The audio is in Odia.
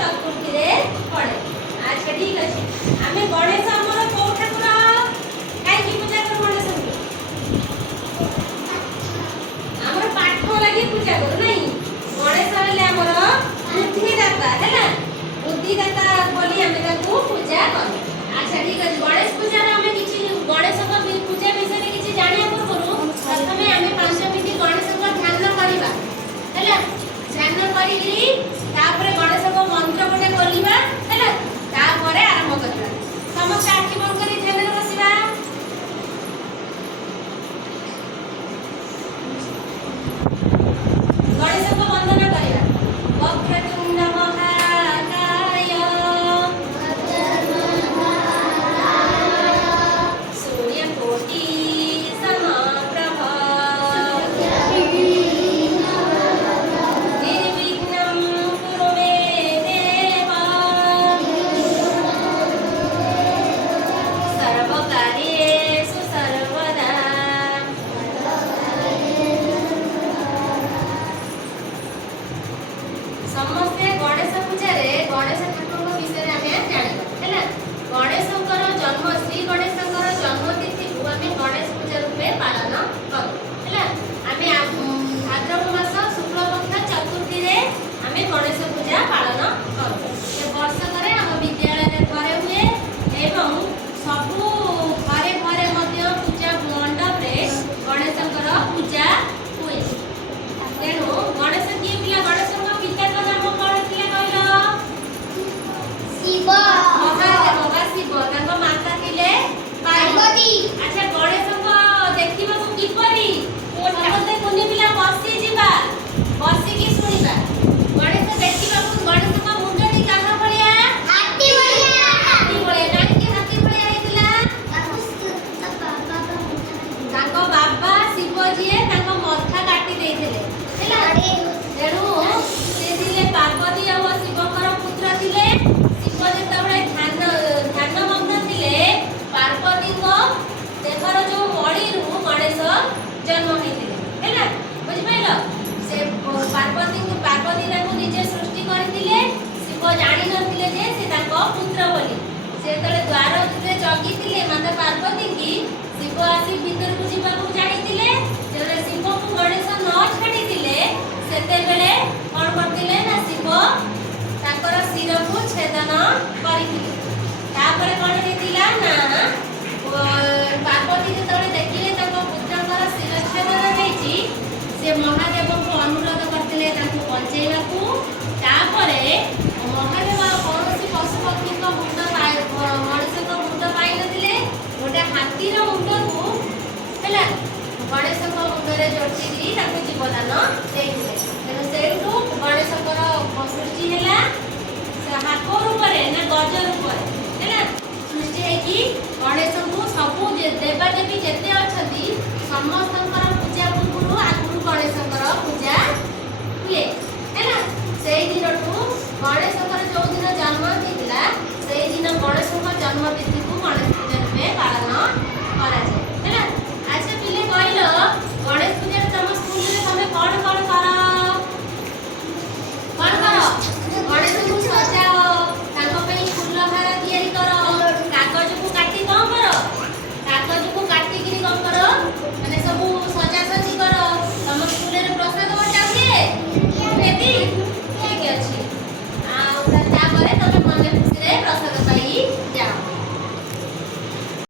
ଚତୁର୍ଥୀରେ ପଡେ। ଆଚ୍ଛା ଠିକ ଅଛି। ଆମେ ଗଣେଶ ଆମର କୋଉ ଠାକୁର କାହିଁକି ପୂଜା କରୁ ଗଣେଶଙ୍କୁ? ଆମର ପାଠ ଲାଗି ପୂଜା କରୁ ନାଇଁ। ଗଣେଶ ହେଲେ ଆମର ବୁଦ୍ଧିଦାତା ହେଲା, ବୁଦ୍ଧିଦାତା ବୋଲି ଆମେ ତାଙ୍କୁ ପୂଜା କରୁ। ଆଚ୍ଛା ଠିକ ଅଛି। ଗଣେଶ ପୂଜାର ଆମେ କିଛି ଗଣେଶଙ୍କ ପୂଜା ବିଷୟରେ କିଛି ଜାଣିବା ପୂର୍ବରୁ ପ୍ରଥମେ ଆମେ 5 ମିନିଟ ଗଣେଶଙ୍କ ଧ୍ୟାନ କରିବା ହେଲା। ଧ୍ୟାନ କରିକି ତାପରେ ଗଣେଶଙ୍କ ମନ୍ତ୍ର ଗୋଟେ ବୋଲିବା ହେଲା, ତାପରେ ଆରମ୍ଭ କରିବା। ସମସ୍ତେ ଆଖି ବନ୍ଦ କରି ଧ୍ୟାନରେ ବସିବା। ଗଣେଶଙ୍କ ବନ୍ଦନା କରିବା। ବକ୍ରତୁଣ୍ଡ ମହାକାୟ ସୂର୍ଯ୍ୟକୋଟି ସମପ୍ରଭ निर्विघ्नं कुरु मे देव सर्वकार्येषु सर्वदा। ସମସ୍ତେ ଗଣେଶ ପୂଜାରେ ଗଣେଶ ଠାକୁରଙ୍କ ବିଷୟରେ ଆମେ ଜାଣିବା ହେଲା। ଗଣେଶଙ୍କର ଜନ୍ମ ଶ୍ରୀ ଗଣେଶଙ୍କର ଜନ୍ମ ତିଥିକୁ ଆମେ ଗଣେଶ ପୂଜା ରୂପେ ପାଳନ କରୁ ହେଲା। ଆମେ ଭାଦ୍ରବ ମାସ ଶୁକ୍ଳ ପକ୍ଷ ଚତୁର୍ଥୀରେ ଆମେ ଗଣେଶ ପୂଜା ପାଳନ କରୁ। ଏ ବର୍ଷକରେ ଆମ ବିଦ୍ୟାଳୟରେ ଥରେ ହୁଏ ଏବଂ ସବୁ ଘରେ ଘରେ ମଧ୍ୟ ପୂଜା ମଣ୍ଡପରେ ଗଣେଶଙ୍କର ପୂଜା ହୁଏ। ତେଣୁ ଗଣେଶ କିଏ ଥିଲା? ଗଣେଶଙ୍କ ପିତାଙ୍କ ନାମ କଣ ଥିଲା କହିଲ? ଶିବ। ମହାଦେବ ବା ଶିବ। ତାଙ୍କ ମାତା ଥିଲେ ପାର୍ବତୀ। ଆଚ୍ଛା ଗଣେଶଙ୍କ ଦେଖିବାକୁ କିପରି? ସମସ୍ତେ କୁନି ପିଲା ବସିଯିବା, ବସିକି ଶୁଣିବା। ଗଣେଶ ଦେଖିବାକୁ ଗଣେଶଙ୍କ ମୁଣ୍ଡଟି କାହା ଭଳିଆ? ହାତୀ ଭଳିଆ। ହାତୀ ଭଳିଆ। କାହିଁକି ହାତୀ ଭଳିଆ ହେଇଥିଲା? ତାଙ୍କ ବାବା ଶିବ ଯିଏ ତାଙ୍କ ମଥା କାଟି ଦେଇଥିଲେ ହେଲା। ତେଣୁ ସେ ଥିଲେ ପାର୍ବତୀ ଆଉ ଶିବଙ୍କର ପୁତ୍ର ଥିଲେ। ଶିବ ଯେତେବେଳେ ଧ୍ୟାନମଗ୍ନ ଥିଲେ ପାର୍ବତୀଙ୍କ ଦେହର ଯୋଉ ମଳିରୁ ଗଣେଶ ଜନ୍ମ ହେଇଥିଲେ ହେଲା। ବୁଝିପାରିଲ? ସେ ପାର୍ବତୀ ତାଙ୍କୁ ନିଜେ ସୃଷ୍ଟି କରିଥିଲେ। ଶିବ ଜାଣିନଥିଲେ ଯେ ସେ ତାଙ୍କ ପୁତ୍ର ବୋଲି। ସେ ଯେତେବେଳେ ଦ୍ୱାରରେ ଜଗିଥିଲେ ମାତା ପାର୍ବତୀଙ୍କୁ, ଶିବ ଆସି ଭିତରକୁ ଯିବାକୁ ଚାହିଁଥିଲେ। ଯେତେବେଳେ ଶିବକୁ ଗଣେଶ ନ ଛାଡ଼ିଥିଲେ ସେତେବେଳେ କଣ କରିଥିଲେ ନା ଶିବ ତାଙ୍କର ଶିରକୁ ଛେଦନ କରିଥିଲେ। ତାପରେ କଣ ହେଇଥିଲା ନା ପାର୍ବତୀ ଯେତେବେଳେ ଦେଖିଲେ ତାଙ୍କ ପୁତ୍ରଙ୍କର ଶିରଚ୍ଛେଦନ ହେଇଛି, ସେ ମହାଦେବଙ୍କୁ ଅନୁରୋଧ କରିଥିଲେ ତାଙ୍କୁ ବଞ୍ଚେଇବାକୁ। ତାପରେ ମହାଦେବ କୌଣସି ପଶୁପକ୍ଷୀଙ୍କ ମୁଣ୍ଡ ମଣିଷଙ୍କ ମୁଣ୍ଡ ପାଇନଥିଲେ। ଗୋଟେ ହାତୀର ମୁଣ୍ଡକୁ ହେଲା ଗଣେଶଙ୍କ ମୁଣ୍ଡରେ ଜୋଟିକି ତାଙ୍କୁ ଜୀବଦାନ ଦେଇଥିଲେ। ତେଣୁ ସେଇଠୁ ଗଣେଶଙ୍କର ସୃଷ୍ଟି ହେଲା। ସେ ହାତ ରୂପରେ ନା ଗଜ ରୂପରେ ହେଲା ସୃଷ୍ଟି ହେଇକି ଗଣେଶଙ୍କୁ ସବୁ ଦେବାଦେବୀ ଯେତେ ଅଛନ୍ତି ସମସ୍ତଙ୍କର ପୂଜା ପୂର୍ବରୁ ଆଗରୁ ଗଣେଶଙ୍କର ପୂଜା ହୁଏ ହେଲା। ସେଇ ଦିନଠୁ ଗଣେଶଙ୍କର ଯୋଉ ଦିନ ଜନ୍ମ ହେଇଥିଲା ସେଇ ଦିନ ଗଣେଶଙ୍କ ଜନ୍ମ ତିଥିକୁ ଗଣେଶ ପୂଜା ରୂପେ ପାଳନ କରାଯାଏ ହେଲା। ଆଚ୍ଛା ପିଲେ କହିଲ ଗଣେଶ ପୂଜାରେ ତମ ସ୍କୁଲରେ ତମେ କଣ କଣ କର? କଣ କର? ଗଣେଶଙ୍କୁ ସଜାଅ, ତାଙ୍କ ପାଇଁ ଫୁଲହାର ତିଆରି କର, କାଗଜକୁ କାଟି କଣ କର? କାଗଜକୁ କାଟିକିରି କଣ କର? ମାନେ ସବୁ ସଜାସଜି କର। ତମ ସ୍କୁଲରେ ପ୍ରସାଦ ବଣ୍ଟା ହୁଏ? ଠିକ ଅଛି। ଆଉ ତାପରେ ତମେ ମନେ